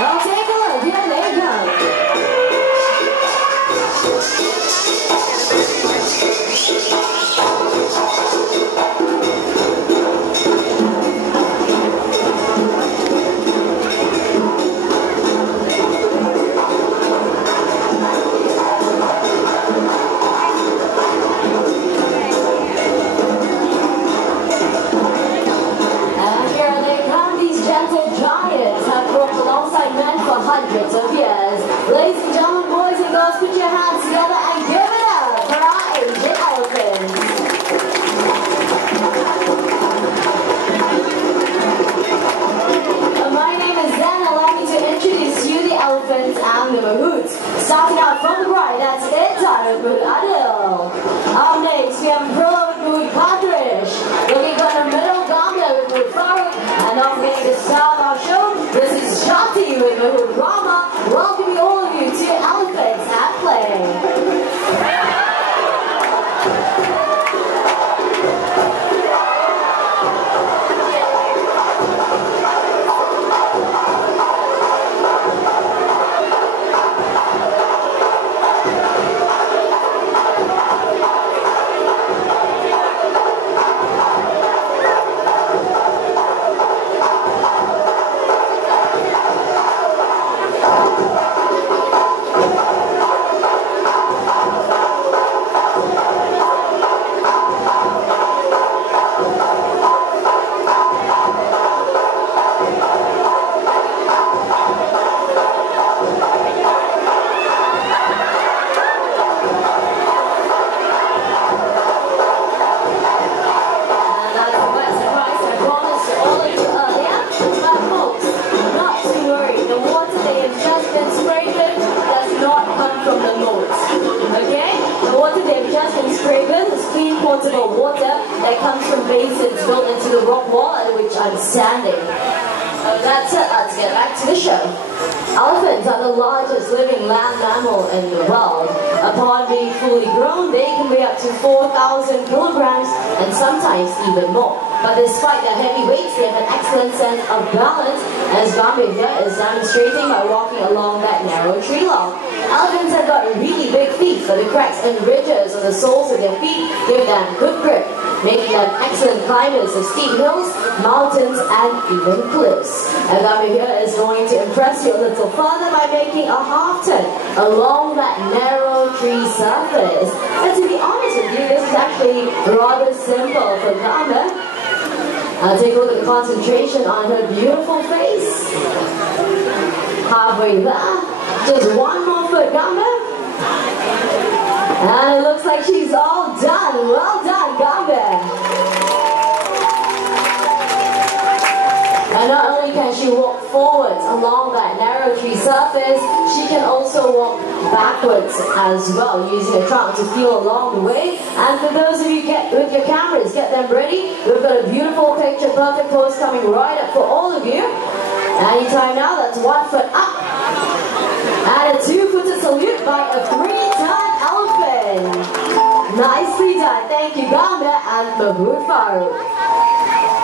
Well, take a look. Here they go. Hundreds of years. Ladies and gentlemen, boys and girls, put your hands together and give it up for our Asian elephants. My name is Zen. Allow me to introduce you the elephants and the mahouts. Starting out from the right, that's Intan with Mahout Adil. Up next, we have Pro with Mahout Padrish. Looking for the middle, Gambia with Mahout Farooq. And up next to start our show, this is Shati with Mahout Rama. Welcoming all of you to Elephants at Play. Water that comes from basins built into the rock wall at which I'm standing. That's it, let's get back to the show. Elephants are the largest living land mammal in the world. Upon being fully grown, they can weigh up to 4,000 kilograms and sometimes even more. But despite their heavy weights, they have an excellent sense of balance, as Gambia here is demonstrating by walking along that narrow tree log. Elephants have got really big feet, but the cracks and ridges on the soles of their feet give them good grip, making them excellent climbers of steep hills, mountains, and even cliffs. And Gambia here is going to impress you a little further by making a half turn along that narrow tree surface. And to be honest with you, this is actually rather simple for Gambia. Take a look at the concentration on her beautiful face. Halfway there. Just one more foot, Gambia. And it looks like she's all done. Well done, Gambia. And not only can she walk forwards along that narrow tree surface, she can also walk backwards as well, using her trunk to feel along the way. And for those of you with your cameras, get them ready. We've got a beautiful picture perfect pose coming right up for all of you. Anytime now, that's 1 foot up. And a 2-footed salute by a 3-ton elephant. Nicely done. Thank you, Gambia and Mahout Farooq.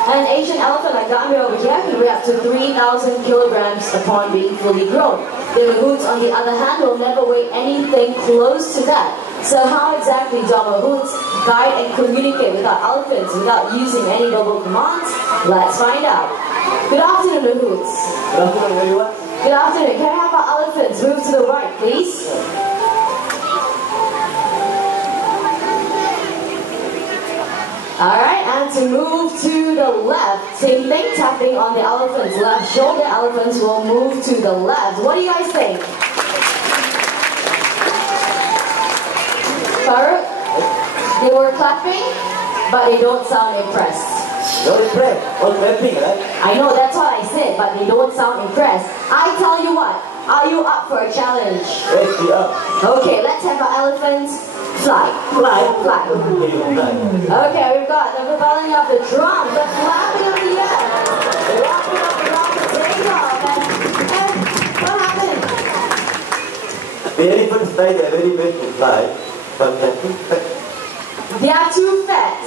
An Asian elephant like Gambia over here can weigh up to 3,000 kilograms upon being fully grown. The mahouts, on the other hand, will never weigh anything close to that. So how exactly do our mahouts guide and communicate with our elephants without using any verbal commands? Let's find out. Good afternoon, mahouts. Good afternoon, everyone. Good afternoon. Can I have our elephants move to the right, please? Alright, and to move to the left, same thing, tapping on the elephant's left shoulder. Elephants will move to the left. What do you guys think? Farooq, they were clapping, but they don't sound impressed. Don't impress, all clapping, right? I know, that's what I said, but they don't sound impressed. I tell you what, are you up for a challenge? Yes, we are. Okay, let's have our elephants fly. Fly. Fly. Fly. Okay, we've got the propelling of the drum, the flapping of the air, the rocking of the drum, the takeoff, and what happened? The elephants fly, they are very best to fly, but they are too fat. They are too fat.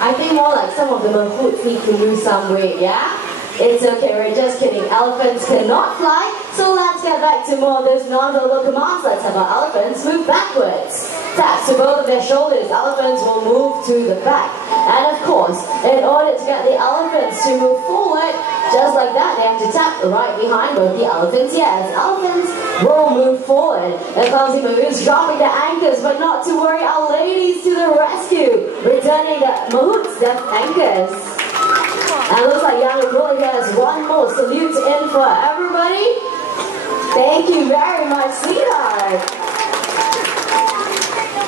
I think more like some of the mahouts need to lose some weight, yeah? It's okay, we're just kidding. Elephants cannot fly, so let's get back to more of those non-verbal commands. Let's have our elephants move backwards. Taps to both of their shoulders, elephants will move to the back. And of course, in order to get the elephants to move forward, just like that, they have to tap right behind both the elephants' ears. Elephants will move forward. The clumsy mahout's dropping the anchors, but not to worry, our ladies to the rescue, returning the mahout's death anchors. And looks like Young Gorilla here has one more salute in for everybody. Thank you very much, sweetheart.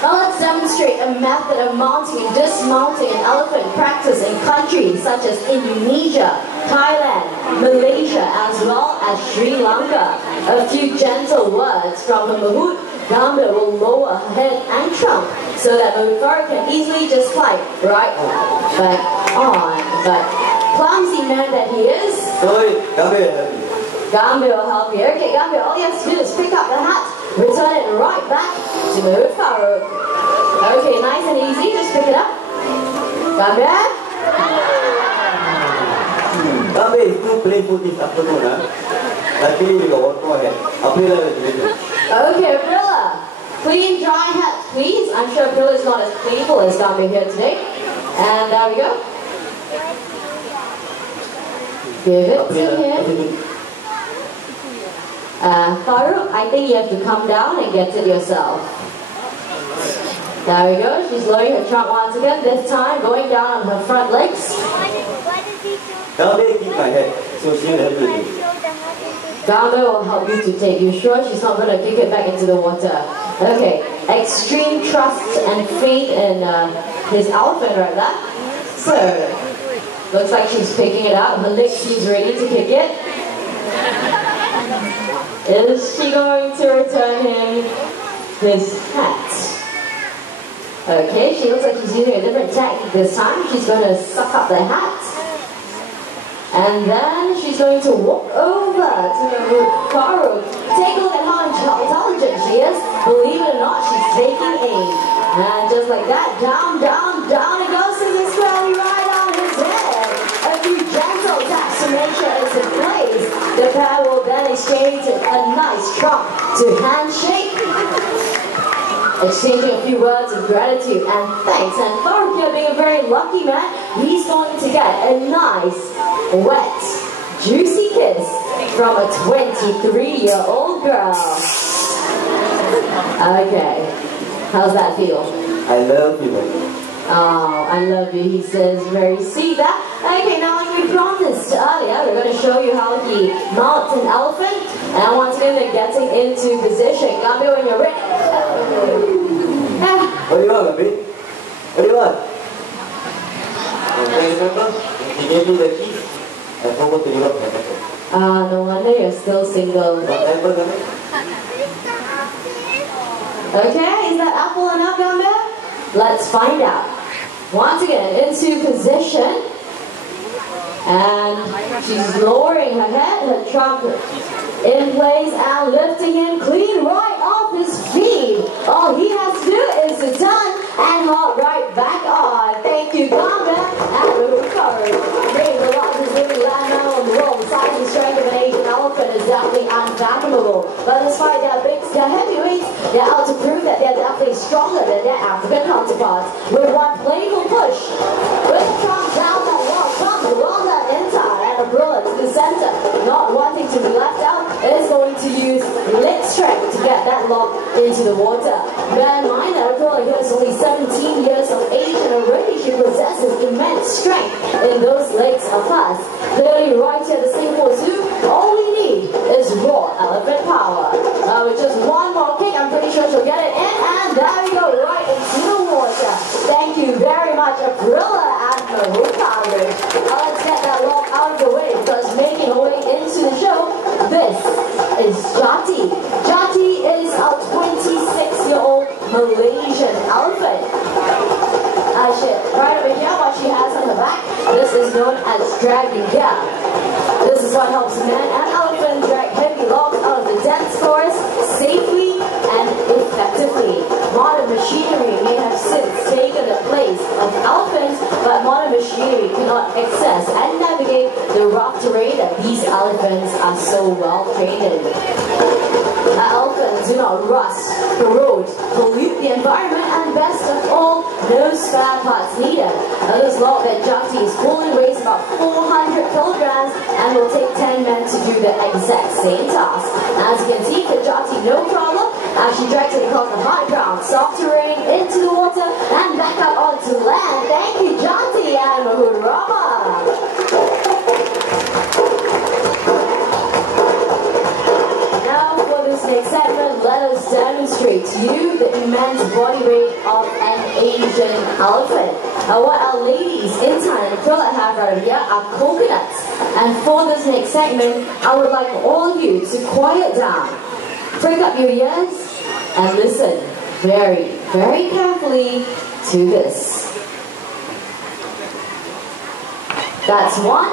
Now let's demonstrate a method of mounting and dismounting an elephant practice in countries such as Indonesia, Thailand, Malaysia, as well as Sri Lanka. A few gentle words from the mahout. Gambia will lower her head and trunk so that Mahout can easily just slide right back on. But clumsy man that he is, Gambia will help you. Okay, Gambia, all you have to do is pick up the hat, return it right back to Mahout Farouk. Okay, nice and easy, just pick it up. Gambia? Gambia is too playful this afternoon, huh? Luckily we got one more head. Aprila will do it. Okay, Aprila. Clean, dry hat, please. I'm sure Aprila is not as playful as Gambia here today. And there we go. Give it to him. Farouk, I think you have to come down and get it yourself. There we go. She's lowering her trunk once again. This time going down on her front legs. Gambia keep my head, so she'll help you. Gambia will help you to take. You sure she's not going to kick it back into the water? Okay. Extreme trust and faith in his elephant right there. So, looks like she's picking it up. Her leg seems ready to kick it. Is she going to return him his hat? Okay, she looks like she's using a different technique this time. She's going to suck up the hat. And then she's going to walk over to Farouk. Take a look at how intelligent she is. Believe it or not, she's taking aim. And just like that, down, down, down it goes to the squarely right on his head. A few gentle taps to make sure it's in place. The pair will then exchange a nice trunk to handshake. Exchanging a few words of gratitude and thanks. And Farouk here, being a very lucky man, he's going to get a nice, wet, juicy kiss from a 23-year-old girl. Okay, how's that feel? I love you. Oh, I love you, he says, very sweet. Okay, now like we promised earlier, we're going to show you how he mounts an elephant. And once again, they're getting into position. Gambia, when you're ready. What do you want, Gambia? What do you want? Okay, remember? He gave me the key. I forgot to give up my apple. No wonder you're still single. What apple, Gambia? Okay, is that apple enough, Gambia? Let's find out. Once again, into position. And she's lowering her head, her trunk in place, and lifting him clean right off his feet. All he has to do is to turn and hop right back on. Thank you, Gambia, and we're recovered. Being the largest living land mammal in the world, the size and strength of an Asian elephant is definitely unfathomable. But despite their heavyweights, they're out to prove that they're definitely stronger than their African counterparts. With one playful push, with the trunk down that wall, comes along that inside, and a bullet to the center, not wanting to be left out, is going to use leg strength to get that lock into the water. Bear in mind that a girl here is only 17 years of age, and already she possesses immense strength in those legs of hers. Clearly right here at the Singapore Zoo, all we need is raw elephant power. With just one more kick, I'm pretty sure she'll get it in, and there we go, right into the water. Thank you very much, Aprila and Mahout. Let's get that lock out of the way, because making her way into the show, this is Jati. Jati is a 26-year-old Malaysian elephant. Right over here, what she has on her back, this is known as dragging gear. This is what helps men and elephants drag heavy logs out of the dense forest safely and effectively. Modern machinery may have since taken the place of elephants, but modern machinery cannot access and navigate the rough terrain well trained in. Elephants do not rust the road, pollute the environment, and best of all, no spare parts needed. This log-bed jockey is fully weighs about 400 kilograms and will take 10 men to do the exact same task. As you can see, the jockey no problem as she drags it across the high ground, soft terrain, into the water, and back up onto land. Thank you, Janti and Mahurama. Next segment, let us demonstrate to you the immense body weight of an Asian elephant. What our ladies in Thailand and Philippines have right here are coconuts. And for this next segment, I would like all of you to quiet down, prick up your ears, and listen very, very carefully to this. That's one.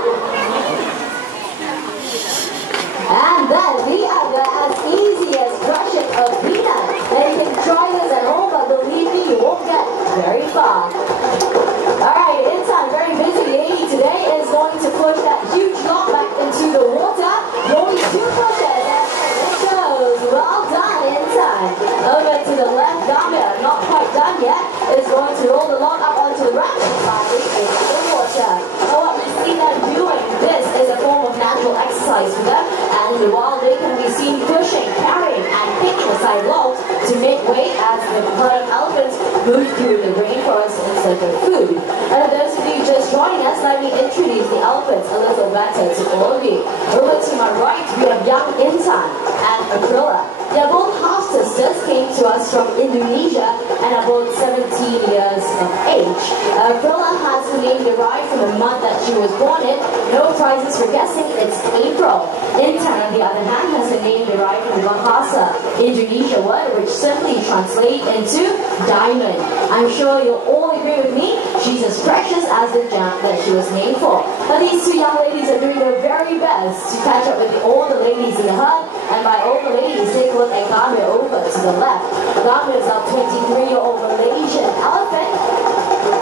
And then the other, as easy as crushing a peanut. And you can try this at home, but believe me, you won't get very far. Alright, Intan, very busy lady today, is going to push that huge log back into the water. Only 2 pushes, and it shows. Well done, Intan. Over to the left, Gambia, not quite done yet, is going to roll the log up onto the right side into the water. So what we see them doing, this is a form of natural exercise for them. And while they can be seen pushing, carrying, and picking aside logs to make way as the herd of elephants move through the rainforest in search of food. And for those of you just joining us, let me introduce the elephants a little better to all of you. Over to my right, we have young Intan and Aprilla. They are both half-sisters, came to us from Indonesia and are both 17 years of age. Aprilla has her name derived from the month that she was born in. No prizes for guessing, it's April. Intan, on the other hand, has a name derived from the Bahasa Indonesia word, which simply translates into diamond. I'm sure you'll all agree with me, she's as precious as the gem that she was named for. But these 2 young ladies are doing their very best to catch up with all the ladies in the herd, and by all the ladies, take a look at Gambia over to the left. Gambia is our 23-year-old Malaysian elephant,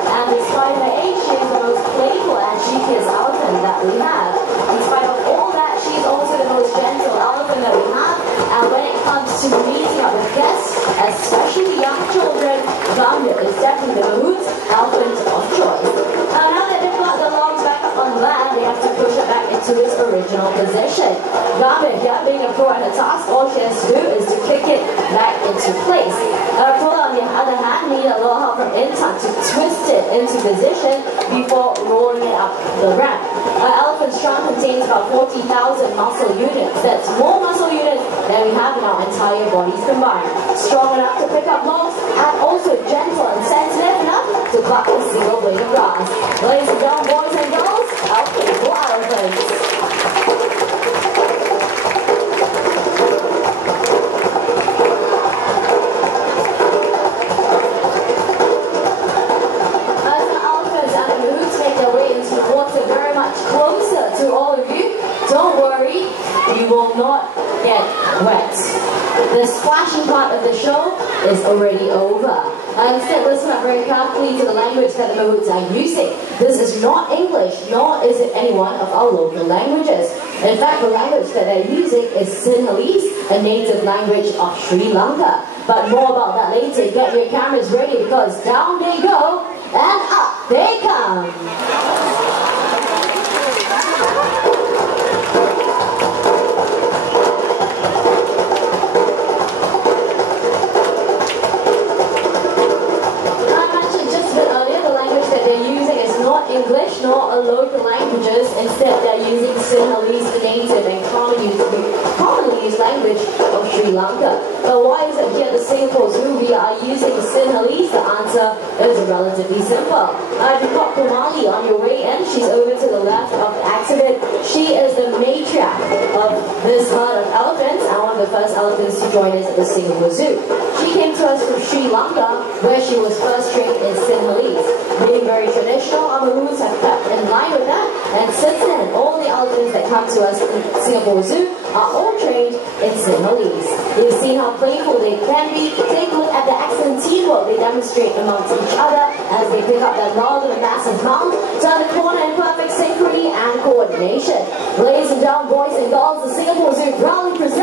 and despite her age, she is the most playful and cheekiest elephant that we have. In spite of all that, she is also the most gentle elephant that we have, and when it comes to meeting up with guests, especially young children, Gambia is definitely the Mahout's elephant of choice. Now that they've got the logs back up on land, they have to push it back into its original position. Gambia, here being a pro at her task, all she has to do is to kick it back into place. Aprilla, on the other hand, needed a little help from Intan to twist it into position before rolling it up the ramp. Our elephant strong contains about 40,000 muscle units. That's more muscle units than we have in our entire bodies combined. Strong enough to pick up logs and also gentle and sensitive enough to pluck a single blade of grass. Ladies and gentlemen, boys and girls, out for elephants. Not get wet. The splashing part of the show is already over. Instead, listen up very carefully to the language that the Mahouts are using. This is not English, nor is it any one of our local languages. In fact, the language that they're using is Sinhalese, a native language of Sri Lanka. But more about that later. Get your cameras ready because down they go and up they come. English nor a local languages. Instead, they're using Sinhalese, the native and commonly used language of Sri Lanka. But why is it here at the Singapore Zoo we are using Sinhalese? The answer is relatively simple. If you've got Kumali on your way in, she's over to the left of the accident. She is the matriarch of this herd of elephants and one of the first elephants to join us at the Singapore Zoo. She came to us from Sri Lanka, where she was first trained in Sinhalese. Being very traditional, our Mahouts have kept in line with that, and since then, all the elephants that come to us in Singapore Zoo are all trained in Sinhalese. You've seen how playful they can be. Take a look at the excellent teamwork they demonstrate amongst each other as they pick up that long and massive mount, turn the corner in perfect synchrony and coordination. Ladies and gentlemen, boys and girls, the Singapore Zoo proudly presents